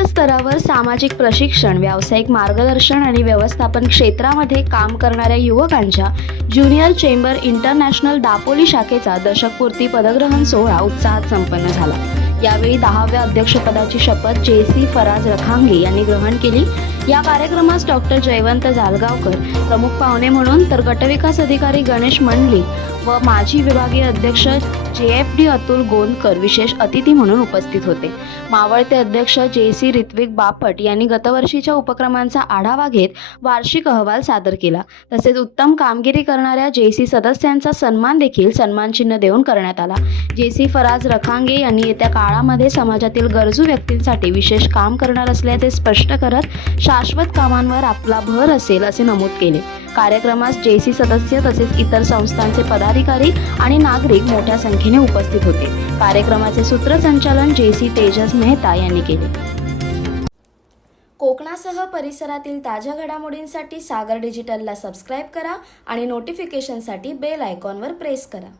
राष्ट्रीय स्तरावर सामाजिक प्रशिक्षण व्यावसायिक मार्गदर्शन आणि व्यवस्थापन क्षेत्रामध्ये काम करणाऱ्या युवकांच्या ज्युनियर चेंबर इंटरनॅशनल दापोली शाखेचा दशकपूर्ती पदग्रहण सोहळा उत्साहात संपन्न झाला. यावेळी दहाव्या अध्यक्षपदाची शपथ जे सी फराज रखांगे यांनी ग्रहण केली. या कार्यक्रमास डॉक्टर जयवंत जालगावकर प्रमुख पाहुणे म्हणून तर गटविकास अधिकारी गणेश मंडली व माजी विभागीय अध्यक्ष जे एफ डी अतुल गोंदकर विशेष अतिथी म्हणून उपस्थित होते. मावळते अध्यक्ष जे सी ऋत्विक बापट यांनी गतवर्षीच्या उपक्रमांचा आढावा घेत वार्षिक अहवाल सादर केला. तसेच उत्तम कामगिरी करणाऱ्या जे सी सदस्यांचा सन्मान देखील सन्मानचिन्ह देऊन करण्यात आला. जे सी फराज रखांगे यांनी येत्या काळामध्ये समाजातील गरजू व्यक्तींसाठी विशेष काम करणार असल्याचे स्पष्ट करत शाश्वत कामांवर आपला भर असेल असे नमूद केले. कार्यक्रमास जेसी सदस्य तसेच इतर संस्थांचे पदाधिकारी आणि नागरिक मोठ्या संख्येने उपस्थित होते. कार्यक्रमाचे सूत्रसंचालन जेसी तेजस मेहता यांनी केले. कोकणासह परिसरातील ताज्या घडामोडींसाठी सागर डिजिटलला सबस्क्राईब करा आणि नोटिफिकेशनसाठी बेल आयकॉनवर प्रेस करा.